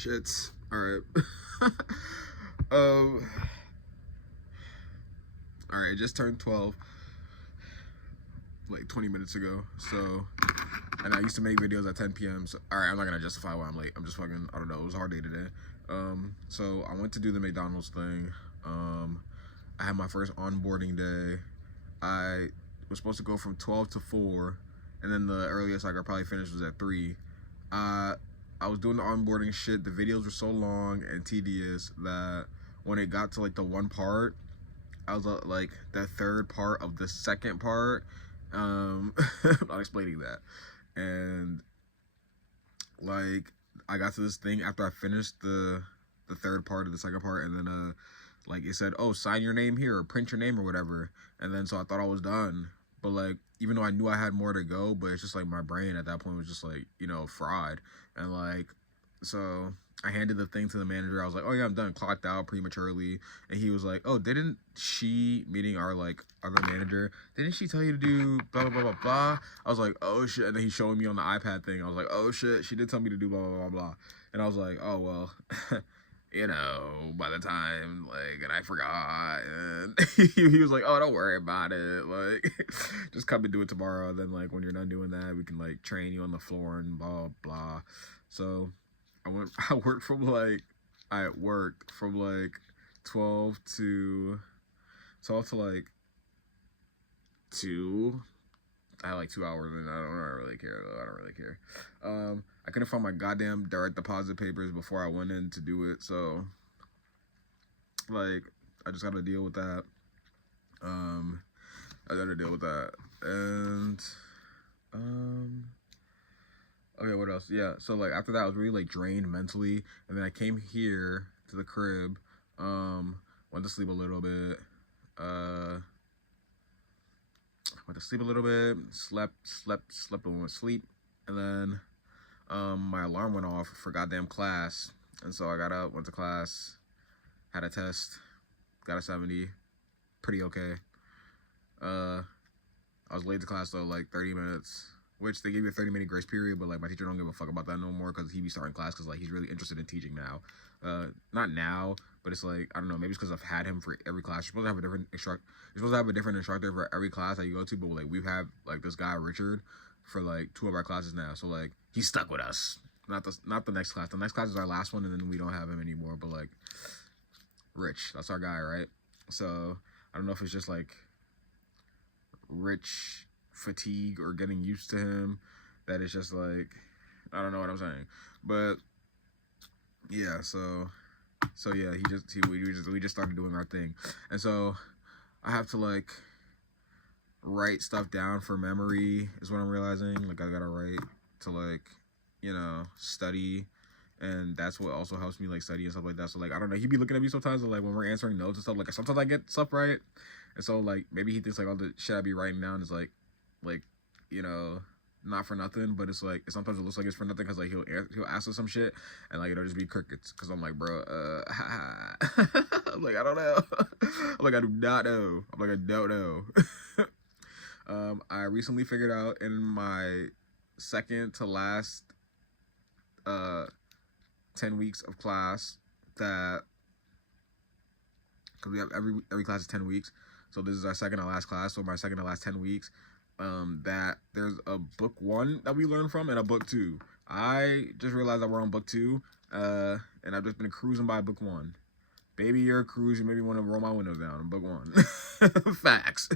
Shits. Alright. um Alright, it just turned 12 like 20 minutes ago. So, and I used to make videos at 10 p.m. So alright, I'm not gonna justify why I'm late. I'm just fucking, I don't know, it was a hard day today. So I went to do the McDonald's thing. I had my first onboarding day. I was supposed to go from 12 to 4, and then the earliest I could probably finish was at 3. I was doing the onboarding shit. The videos were so long and tedious that when it got to like the one part, I was like the third part of the second part. I'm not explaining that. And like I got to this thing after I finished the third part of the second part, and then like it said, oh, sign your name here or print your name or whatever. And then so I thought I was done, but like even though I knew I had more to go, but it's just like my brain at that point was just like, you know, fried. And like, so I handed the thing to the manager. I was like, oh yeah, I'm done. Clocked out prematurely. And he was like, oh, didn't she, meaning our like other manager, didn't she tell you to do blah blah blah blah blah? I was like, oh shit. And then he's showing me on the iPad thing. I was like, oh shit, she did tell me to do blah blah blah blah. And I was like, oh well, you know, by the time, like, and I forgot, and he was like, oh, don't worry about it, like, just come and do it tomorrow, then, like, when you're done doing that, we can, like, train you on the floor and blah, blah. So, I worked from, like, 12 to, like, 2, I had like 2 hours, and I don't really care though. I don't really care. I couldn't find my goddamn direct deposit papers before I went in to do it, so like I just got to deal with that. I got to deal with that, and okay, what else? Yeah, so like after that, I was really like drained mentally, and then I came here to the crib, went to sleep a little bit, went to sleep a little bit, slept, and went to sleep, and then my alarm went off for goddamn class, and so I got up, went to class, had a test, got a 70, pretty okay. I was late to class though, like 30 minutes, which they gave you a 30-minute grace period, but like my teacher don't give a fuck about that no more because he be starting class because like he's really interested in teaching now. Not now, but it's like, I don't know, maybe it's because I've had him for every class. You're supposed to have a different instructor. You're supposed to have a different instructor for every class that you go to, but like we've had like this guy Richard for like 2 of our classes now, so like he's stuck with us. Not the next class. The next class is our last one, and then we don't have him anymore. But like Rich, that's our guy, right? So I don't know if it's just like Rich fatigue or getting used to him, that it's just like, I don't know what I'm saying, but yeah, so yeah, we just started doing our thing, and so I have to like write stuff down for memory is what I'm realizing. Like I gotta write to like, you know, study, and that's what also helps me like study and stuff like that. So like I don't know, he be looking at me sometimes and, like when we're answering notes and stuff, like sometimes I get stuff right, and so like maybe he thinks like all the shit I be writing down is like you know, not for nothing, but it's like sometimes it looks like it's for nothing because like he'll ask us some shit and like it'll just be crickets because I'm like, bro, I'm like, I don't know. I'm like, I do not know. I'm like, I don't know. I recently figured out in my second to last 10 weeks of class that, because we have every class is 10 weeks, so this is our second to last class, so my second to last 10 weeks, that there's a book 1 that we learn from and a book 2. I just realized that we're on book 2, and I've just been cruising by book 1. Baby, you're a cruise, you maybe want to roll my windows down in book 1. Facts.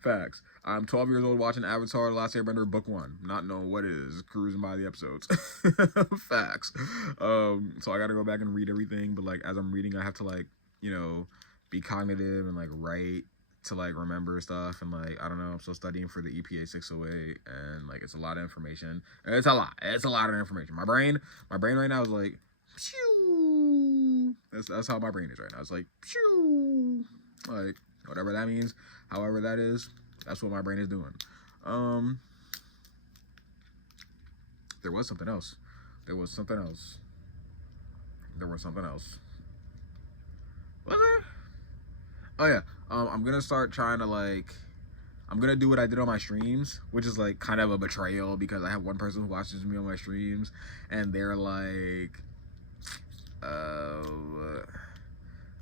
Facts. I'm 12 years old watching Avatar The Last Airbender book 1, not knowing what it is, cruising by the episodes. Facts. So I gotta go back and read everything, but like as I'm reading, I have to like, you know, be cognitive and like write to like remember stuff, and like I don't know, I'm still studying for the EPA 608, and like it's a lot of information. It's a lot of information. My brain right now is like pew. That's how my brain is right now. It's like pew, like whatever that means, however that is, that's what my brain is doing. There was something else. Was there? Oh yeah, I'm gonna start trying to like, I'm gonna do what I did on my streams, which is like kind of a betrayal because I have one person who watches me on my streams, and they're like,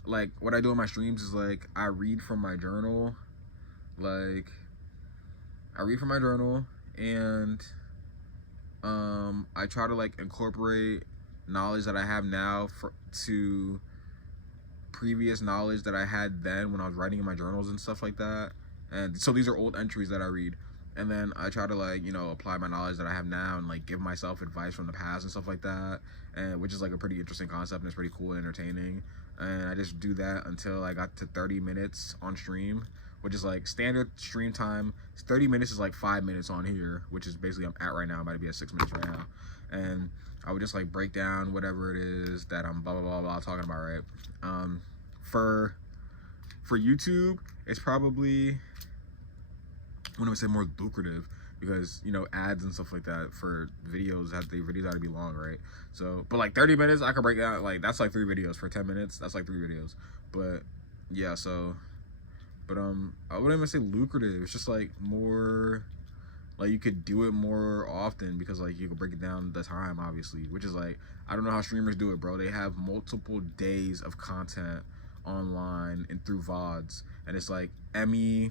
like what I do in my streams is like I read from my journal. Like I read from my journal, and I try to like incorporate knowledge that I have now to previous knowledge that I had then when I was writing in my journals and stuff like that. And so these are old entries that I read, and then I try to like, you know, apply my knowledge that I have now and like give myself advice from the past and stuff like that, and which is like a pretty interesting concept and it's pretty cool and entertaining. And I just do that until I got to 30 minutes on stream, which is like standard stream time. 30 minutes is like 5 minutes on here, which is basically I'm at right now. I'm about to be at 6 minutes right now. And I would just like break down whatever it is that I'm blah blah blah blah talking about, right? For YouTube, it's probably, I want to say more lucrative, because, you know, ads and stuff like that for videos videos to be long, right? So, but like 30 minutes, I could break down, like that's like 3 videos. For 10 minutes, that's like 3 videos. But yeah, so, but I wouldn't even say lucrative. It's just like more, like you could do it more often, because like you could break it down the time, obviously, which is like, I don't know how streamers do it, bro. They have multiple days of content online and through VODs, and it's like Emu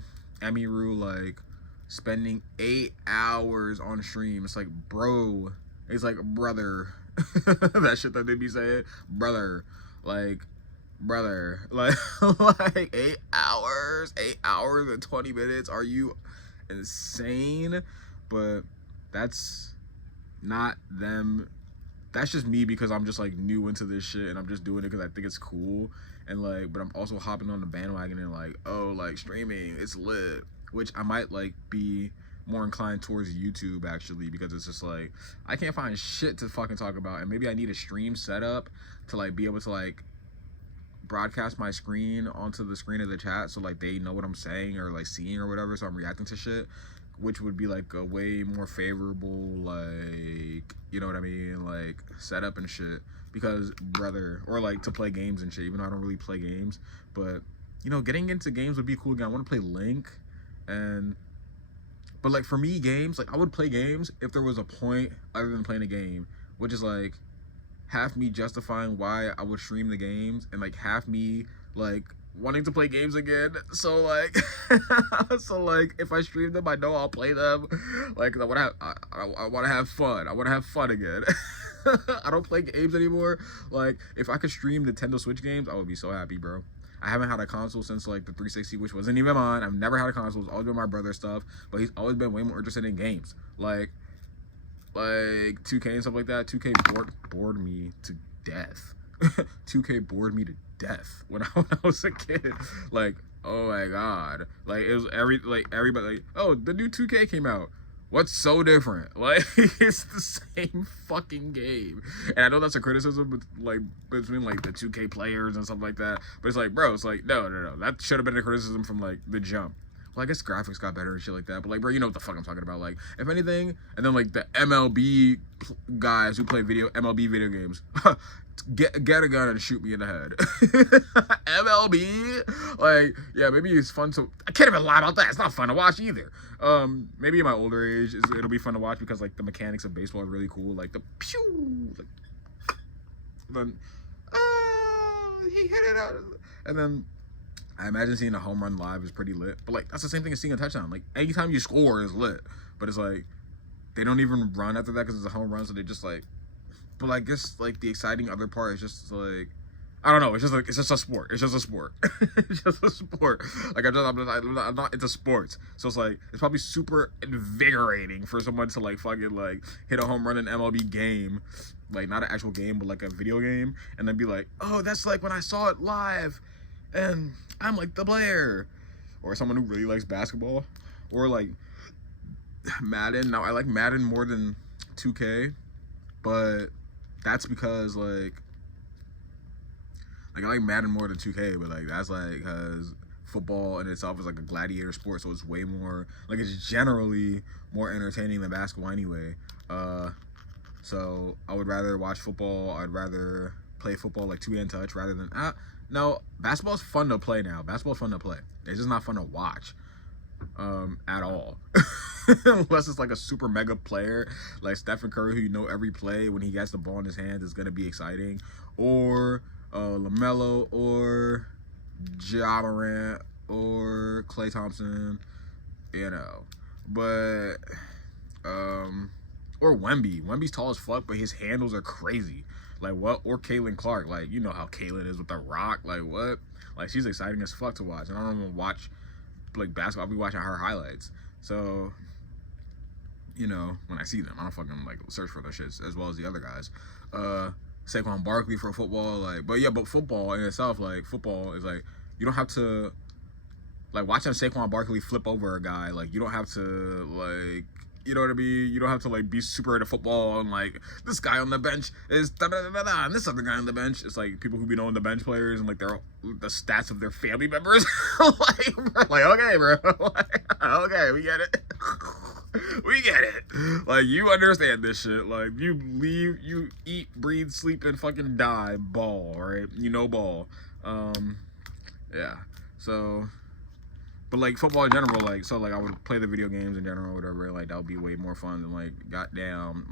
like spending 8 hours on stream. It's like, bro, it's like, brother, that shit that they be saying, brother, like 8 hours and 20 minutes. Are you insane? But that's not them. That's just me, because I'm just like new into this shit and I'm just doing it because I think it's cool. And like, but I'm also hopping on the bandwagon and like, oh, like streaming, it's lit, which I might like be more inclined towards YouTube actually, because it's just like I can't find shit to fucking talk about, and maybe I need a stream setup to like be able to like broadcast my screen onto the screen of the chat, so like they know what I'm saying or like seeing or whatever, so I'm reacting to shit, which would be like a way more favorable, like, you know what I mean, like setup and shit. Because brother, or like to play games and shit, even though I don't really play games, but you know, getting into games would be cool again. I want to play Link, but like for me, games, like I would play games if there was a point other than playing a game, which is like half me justifying why I would stream the games, and like half me like wanting to play games again. So like so like if I stream them, I know I'll play them. Like I want to have fun. I want to have fun again. I don't play games anymore. Like if I could stream Nintendo Switch games, I would be so happy, bro. I haven't had a console since like the 360, which wasn't even mine. I've never had a console. It's always been my brother's stuff, but he's always been way more interested in games, like 2K and stuff like that. 2K bored me to death. 2K bored me to death when I was a kid. Like, oh my god, like it was everybody like, oh, the new 2K came out. What's so different? Like, it's the same fucking game. And I know that's a criticism, like, between like the 2K players and stuff like that. But it's like, bro, it's like, no. That should have been a criticism from like the jump. Well, I guess graphics got better and shit like that. But like, bro, you know what the fuck I'm talking about. Like, if anything, and then like the MLB guys who play MLB video games, get a gun and shoot me in the head. MLB, like, yeah, maybe it's fun to. I can't even lie about that. It's not fun to watch either. Maybe in my older age, it'll be fun to watch because like the mechanics of baseball are really cool. Like the pew, like, then he hit it out, and then I imagine seeing a home run live is pretty lit. But like that's the same thing as seeing a touchdown. Like anytime you score is lit, but it's like they don't even run after that because it's a home run, so they just like. But I guess like the exciting other part is just like, I don't know. It's just a sport. It's just a sport. It's just a sport. Like I'm not into sports, so it's like it's probably super invigorating for someone to like fucking like hit a home run in an MLB game, like not an actual game but like a video game, and then be like, oh, that's like when I saw it live, and I'm like the player, or someone who really likes basketball, or like Madden. Now I like Madden more than 2K, but that's because like I like Madden more than 2K, but like that's like because football in itself is like a gladiator sport, so it's way more like it's generally more entertaining than basketball anyway. So I would rather watch football. I'd rather play football like 2-hand touch rather than no, basketball's fun to play now. Basketball's fun to play. It's just not fun to watch at all. Unless it's like a super mega player like Stephen Curry, who you know every play when he gets the ball in his hands is gonna be exciting, or LaMelo, or Ja Morant, or Klay Thompson, you know. But or Wemby. Wemby's tall as fuck, but his handles are crazy. Like what? Or Caitlin Clark. Like, you know how Caitlin is with the Rock. Like what? Like she's exciting as fuck to watch. And I don't even watch like basketball. I'll be watching her highlights. So, you know, when I see them, I don't fucking like search for their shits as well as the other guys. Saquon Barkley for football, like, but yeah, but football in itself, like, football is like, you don't have to, like, watching Saquon Barkley flip over a guy, like, you don't have to, like, you know what I mean? You don't have to, like, be super into football and, like, this guy on the bench is da-da-da-da-da, and this other guy on the bench. It's, like, people who be knowing the bench players and, like, the stats of their family members. like, okay, bro. Like, okay, we get it. We get it. Like, you understand this shit. Like, you eat, breathe, sleep, and fucking die ball, right? You know ball. Yeah. So, but like football in general, like, so like I would play the video games in general or whatever, like that would be way more fun than like goddamn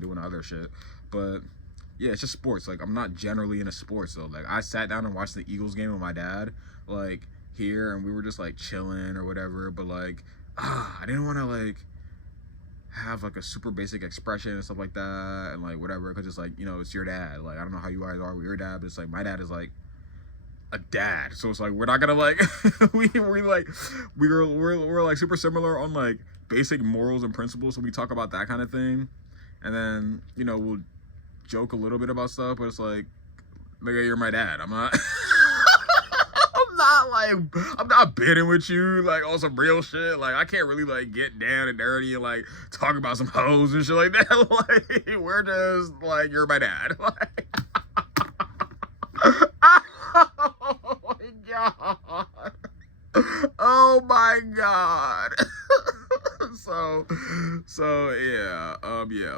doing other shit. But yeah, it's just sports. Like, I'm not generally into sports though. Like, I sat down and watched the Eagles game with my dad, like here, and we were just like chilling or whatever, but like I didn't want to like have like a super basic expression and stuff like that and like whatever, because it's like, you know, it's your dad. Like, I don't know how you guys are with your dad, but it's like my dad is like a dad, so it's like we're not gonna like we're like super similar on like basic morals and principles, so we talk about that kind of thing, and then, you know, we'll joke a little bit about stuff, but it's like, nigga, you're my dad. I'm not I'm not bidding with you like on some real shit. Like, I can't really like get down and dirty and like talk about some hoes and shit like that. Like, we're just like, you're my dad. Like, oh my god. Oh my god. so yeah,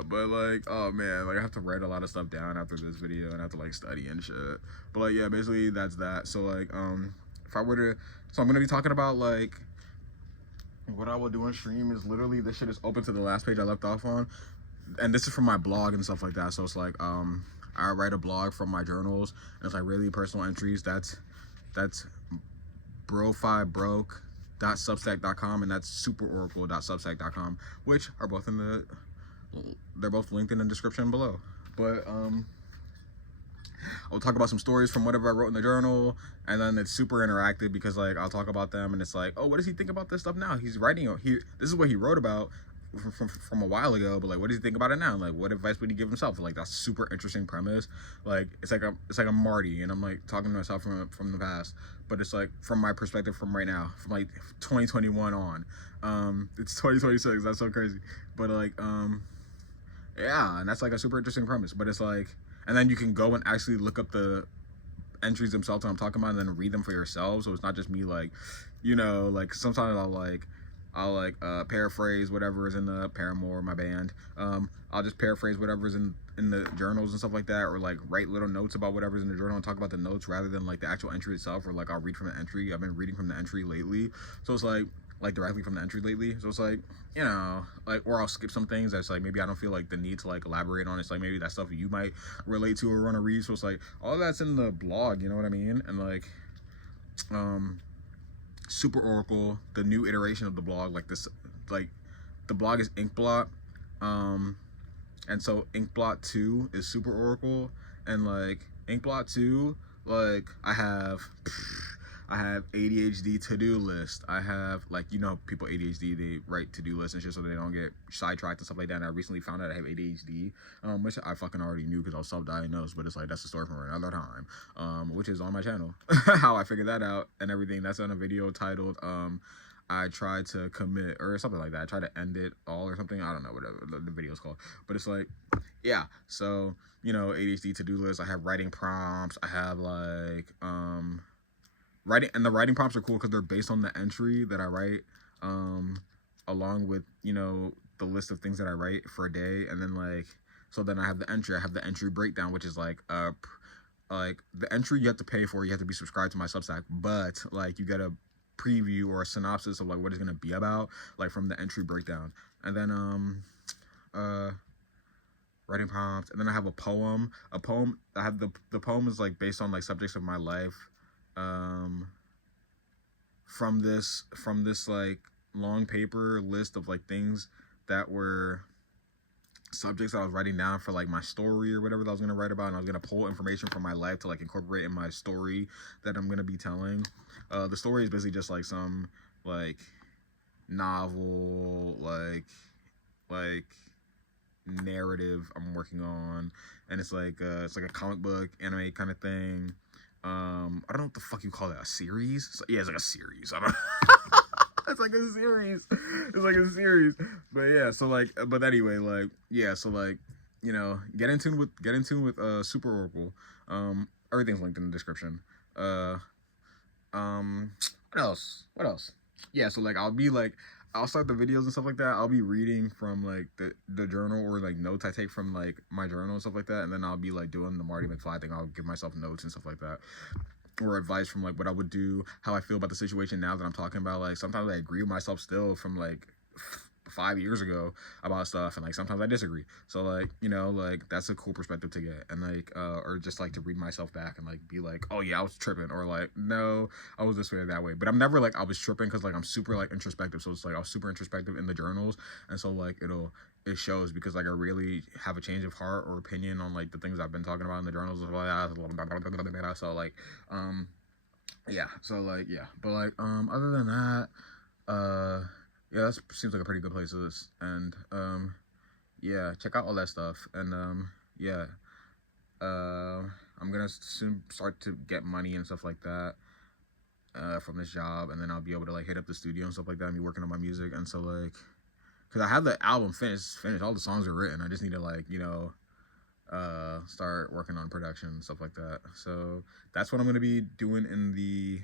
but like, oh man, like I have to write a lot of stuff down after this video and I have to like study and shit. But like, yeah, basically that's that. So like, if I were to, so I'm gonna be talking about like what I will do on stream is literally, this shit is open to the last page I left off on, and this is from my blog and stuff like that. So it's like, I write a blog from my journals, and it's like really personal entries. That's bro5broke.substack.com, and that's superoracle.substack.com, which are both they're both linked in the description below. But I'll talk about some stories from whatever I wrote in the journal, and then it's super interactive because like I'll talk about them, and it's like, oh, what does he think about this stuff now? He's writing, this is what he wrote about from a while ago, but like, what does he think about it now? Like, what advice would he give himself? Like, that's super interesting premise. Like, it's like a Marty, and I'm like talking to myself from the past, but it's like from my perspective from right now, from like 2021 on. It's 2026. That's so crazy. But like, yeah, and that's like a super interesting premise. But it's like, and then you can go and actually look up the entries themselves that I'm talking about, and then read them for yourself. So it's not just me like, you know, like sometimes I'll paraphrase whatever is in the Paramore, my band. I'll just paraphrase whatever's in the journals and stuff like that, or like write little notes about whatever's in the journal and talk about the notes rather than like the actual entry itself, or like I'll read from the entry. I've been reading from the entry lately, so it's like directly from the entry lately. So it's like, you know, like, or I'll skip some things that's like maybe I don't feel like the need to like elaborate on. It's like maybe that stuff you might relate to or want to read. So it's like all that's in the blog, you know what I mean? And like, Super Oracle, the new iteration of the blog, like this, like the blog is inkblot, and so inkblot 2 is Super Oracle, and like inkblot 2, like I have ADHD to-do list. I have, like, you know, people ADHD, they write to-do lists and shit so they don't get sidetracked and stuff like that. And I recently found out I have ADHD, which I fucking already knew because I was self-diagnosed, but it's like, that's a story for another time, which is on my channel. How I figured that out and everything. That's on a video titled, I tried to commit, or something like that. I tried to end it all or something. I don't know, whatever the video's called. But it's like, yeah, so, you know, ADHD to-do list. I have writing prompts. I have like, writing, and the writing prompts are cool because they're based on the entry that I write, along with, you know, the list of things that I write for a day. And then like, so then I have the entry breakdown, which is like the entry you have to pay for, you have to be subscribed to my Substack, but like you get a preview or a synopsis of like what it's going to be about, like from the entry breakdown. And then writing prompts, and then I have a poem. I have the poem is like based on like subjects of my life, from this like long paper list of like things that were subjects I was writing down for like my story or whatever that I was gonna write about, and I was gonna pull information from my life to like incorporate in my story that I'm gonna be telling. The story is basically just like some like novel, like narrative I'm working on, and it's like a comic book anime kind of thing. I don't know what the fuck you call that, a series? So, yeah, it's like a series. I don't. It's like a series. It's like a series. But yeah, so like, but anyway, like, yeah, so like, you know, get in tune with Super Oracle. Everything's linked in the description. What else? What else? Yeah, so like I'll start the videos and stuff like that. I'll be reading from like the journal or like notes I take from like my journal and stuff like that, and then I'll be like doing the Marty McFly thing. I'll give myself notes and stuff like that, or advice from like what I would do, how I feel about the situation now that I'm talking about. Like sometimes I agree with myself still from like 5 years ago about stuff, and like sometimes I disagree. So like, you know, like that's a cool perspective to get, and like or just like to read myself back and like be like, oh yeah, I was tripping, or like, no, I was this way or that way. But I'm never like I was tripping, because like I'm super like introspective. So it's like I was super introspective in the journals, and so like it shows, because like I really have a change of heart or opinion on like the things I've been talking about in the journals. So like yeah, so like yeah, but like other than that, yeah, that seems like a pretty good place to this. And yeah, check out all that stuff. And yeah, I'm gonna soon start to get money and stuff like that from this job, and then I'll be able to like hit up the studio and stuff like that and be working on my music. And so like, because I have the album finished, all the songs are written, I just need to like, you know, start working on production and stuff like that. So that's what I'm gonna be doing in the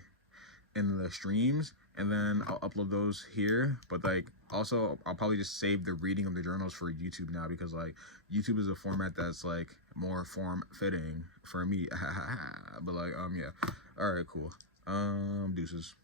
streams, and then I'll upload those here. But like also I'll probably just save the reading of the journals for YouTube now, because like YouTube is a format that's like more form fitting for me. But like yeah, all right, cool. Deuces.